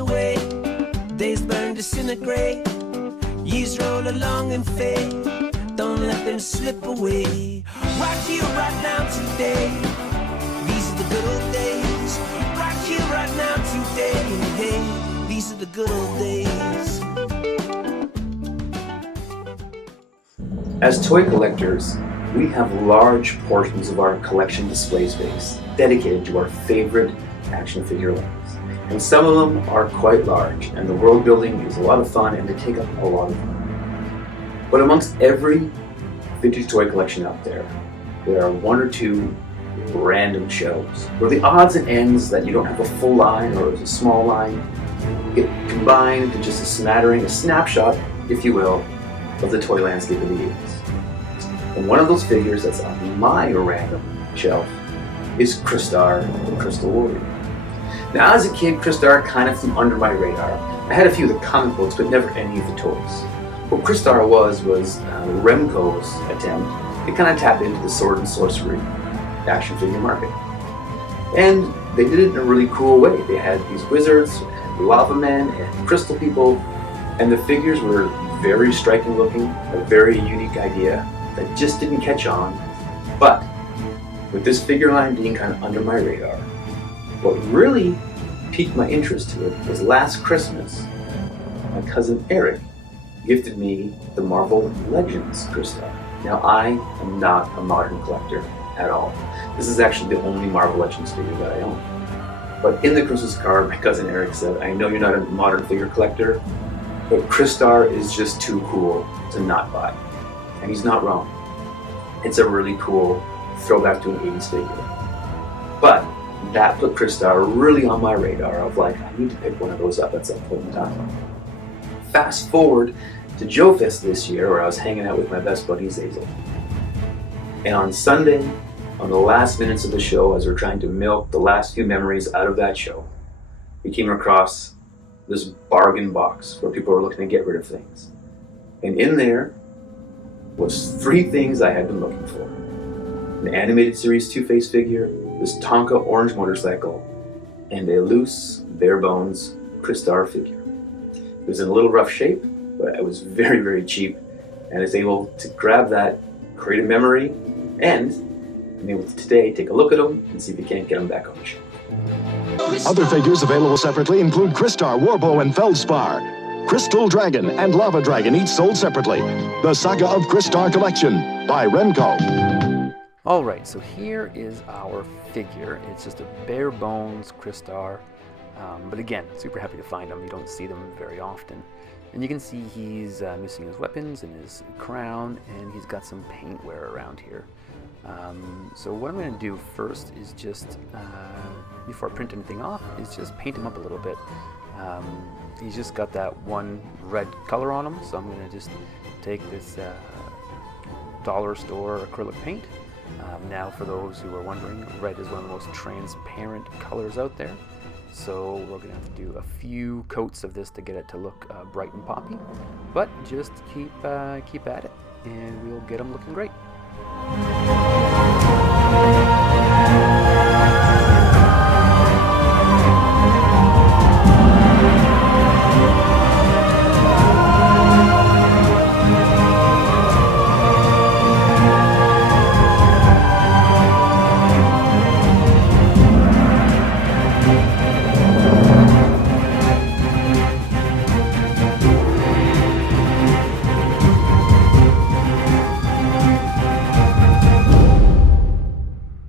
away, days burn, disintegrate, years roll along and fade. Don't let them slip away. Right here, right now, today. These are the good old days. Right here, right now, today. Hey, these are the good old days. As toy collectors, we have large portions of our collection display space dedicated to our favorite action figure lines. And some of them are quite large, and the world building is a lot of fun and they take up a lot of room. But amongst every vintage toy collection out there, there are one or two random shelves where the odds and ends that you don't have a full line or a small line get combined into just a smattering, a snapshot, if you will, of the toy landscape of the 80s. And one of those figures that's on my random shelf is Crystar, the Crystal Warrior. Now, as a kid, Crystar kind of flew under my radar. I had a few of the comic books, but never any of the toys. What Crystar was Remco's attempt to kind of tap into the sword and sorcery action figure market. And they did it in a really cool way. They had these wizards, and lava men, and crystal people, and the figures were very striking looking, a very unique idea that just didn't catch on. But with this figure line being kind of under my radar, what really piqued my interest to it was last Christmas, my cousin Eric gifted me the Marvel Legends Crystar. Now, I am not a modern collector at all. This is actually the only Marvel Legends figure that I own. But in the Christmas card, my cousin Eric said, I know you're not a modern figure collector, but Crystar is just too cool to not buy. And he's not wrong. It's a really cool throwback to an 80s figure. But that put Crystar really on my radar of like, I need to pick one of those up at some point in time. Fast forward to Joe Fest this year, where I was hanging out with my best buddy Xazyl. And on Sunday, on the last minutes of the show, as we're trying to milk the last few memories out of that show, we came across this bargain box where people were looking to get rid of things. And in there was 3 things I had been looking for. An animated series Two-Face figure, this Tonka orange motorcycle, and a loose, bare bones Crystar figure. It was in a little rough shape, but it was very, very cheap, and I was able to grab that, create a memory, and I'm able to today take a look at them and see if we can't get them back on the shelf. Other figures available separately include Crystar, Warbow, and Feldspar. Crystal Dragon and Lava Dragon, each sold separately. The Saga of Crystar Collection by Remco. Alright, so here is our figure. It's just a bare bones Crystar. But again, super happy to find them. You don't see them very often. And you can see he's missing his weapons and his crown, and he's got some paint wear around here. So what I'm going to do first is just, before I print anything off, is just paint him up a little bit. He's just got that one red color on him, so I'm going to just take this dollar store acrylic paint. Now, for those who are wondering, red is one of the most transparent colors out there. So we're going to have to do a few coats of this to get it to look bright and poppy. But just keep at it, and we'll get them looking great.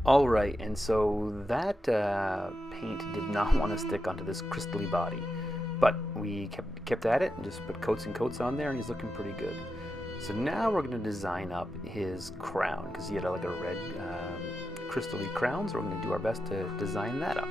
Alright, and so that paint did not want to stick onto this crystally body, but we kept at it and just put coats and coats on there, and he's looking pretty good. So now we're going to design up his crown, because he had like a red crystally crown, so we're going to do our best to design that up.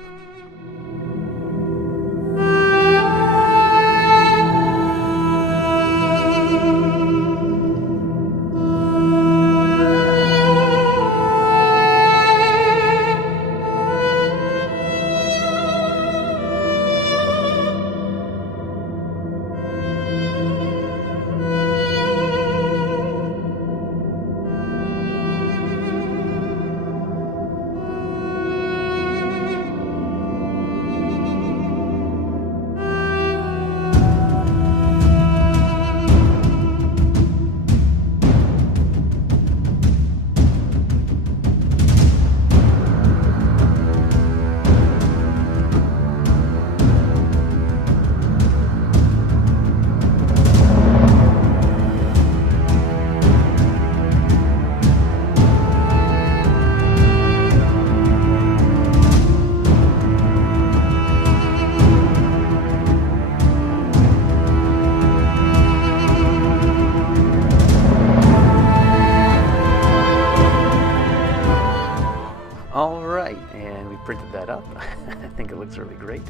All right, and we printed that up. I think it looks really great.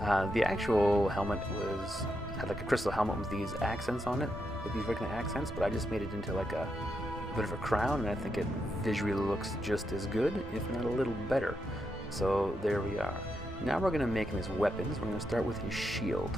The actual helmet had like a crystal helmet with these accents on it, with these regular accents, but I just made it into like a bit of a crown, and I think it visually looks just as good, if not a little better. So there we are. Now we're going to make him his weapons. We're going to start with his shield.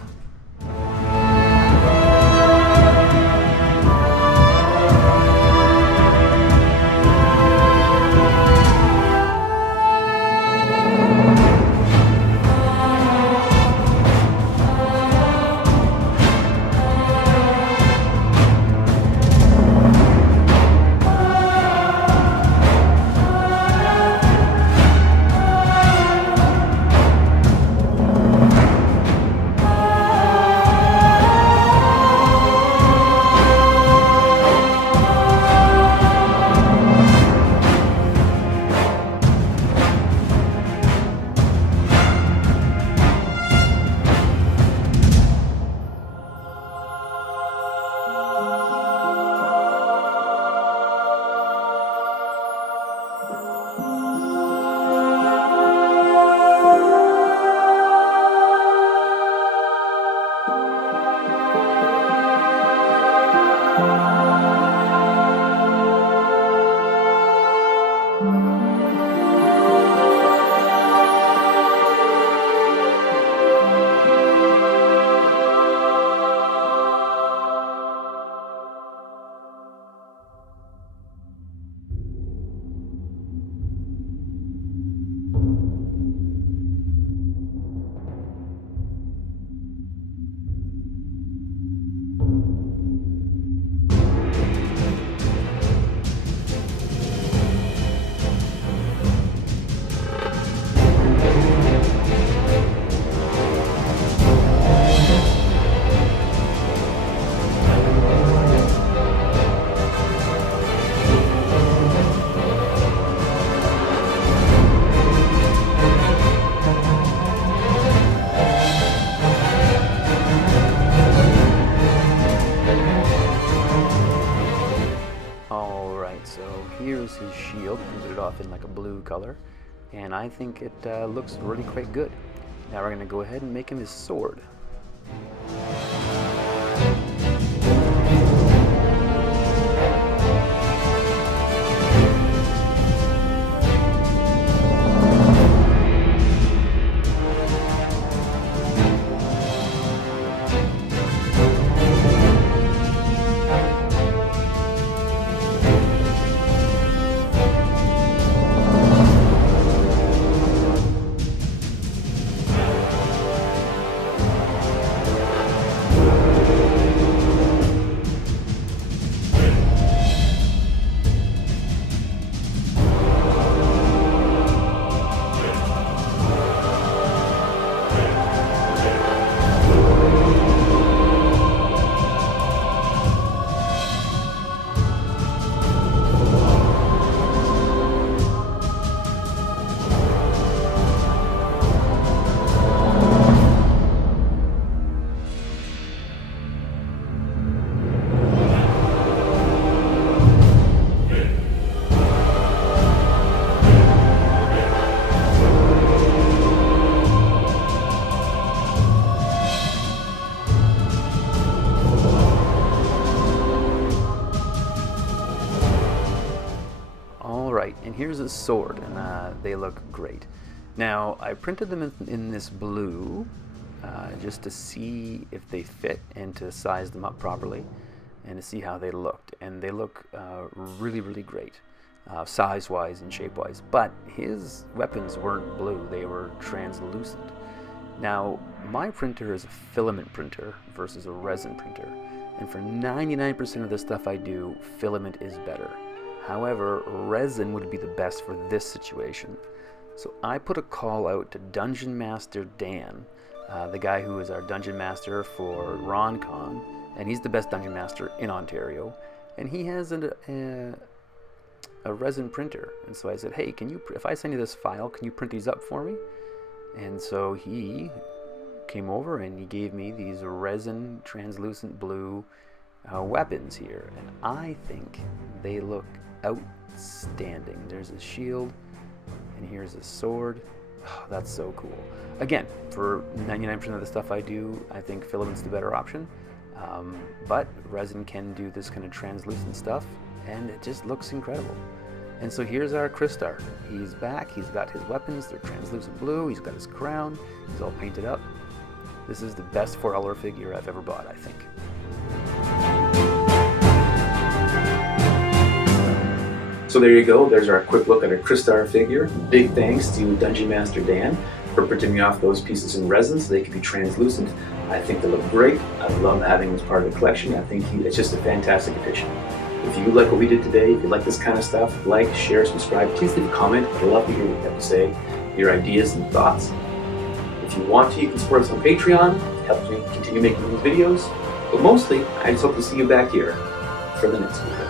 Here's his shield, printed it off in like a blue color, and I think it looks really quite good. Now we're going to go ahead and make him his sword. And here's his sword, and they look great. Now, I printed them in this blue just to see if they fit and to size them up properly and to see how they looked. And they look really, really great, size-wise and shape-wise. But his weapons weren't blue, they were translucent. Now, my printer is a filament printer versus a resin printer. And for 99% of the stuff I do, filament is better. However, resin would be the best for this situation. So I put a call out to Dungeon Master Dan, the guy who is our Dungeon Master for RonCon, and he's the best Dungeon Master in Ontario, and he has a resin printer. And so I said, hey, if I send you this file, can you print these up for me? And so he came over and he gave me these resin translucent blue weapons here, and I think they look outstanding. There's a shield, And here's his sword. Oh, that's so cool. Again, for 99% of the stuff I do, I think filament's the better option. But resin can do this kind of translucent stuff, and it just looks incredible. And so here's our Crystar. He's back, he's got his weapons, they're translucent blue, he's got his crown, he's all painted up. This is the best $4 figure I've ever bought, I think. So there you go, there's our quick look at our Crystar figure. Big thanks to Dungeon Master Dan for printing me off those pieces in resin so they can be translucent. I think they look great. I love having him as part of the collection. I think it's just a fantastic addition. If you like what we did today, if you like this kind of stuff, like, share, subscribe, please leave a comment. I'd love to hear what you have to say, your ideas and thoughts. If you want to, you can support us on Patreon. It helps me continue making these videos. But mostly, I just hope to see you back here for the next video.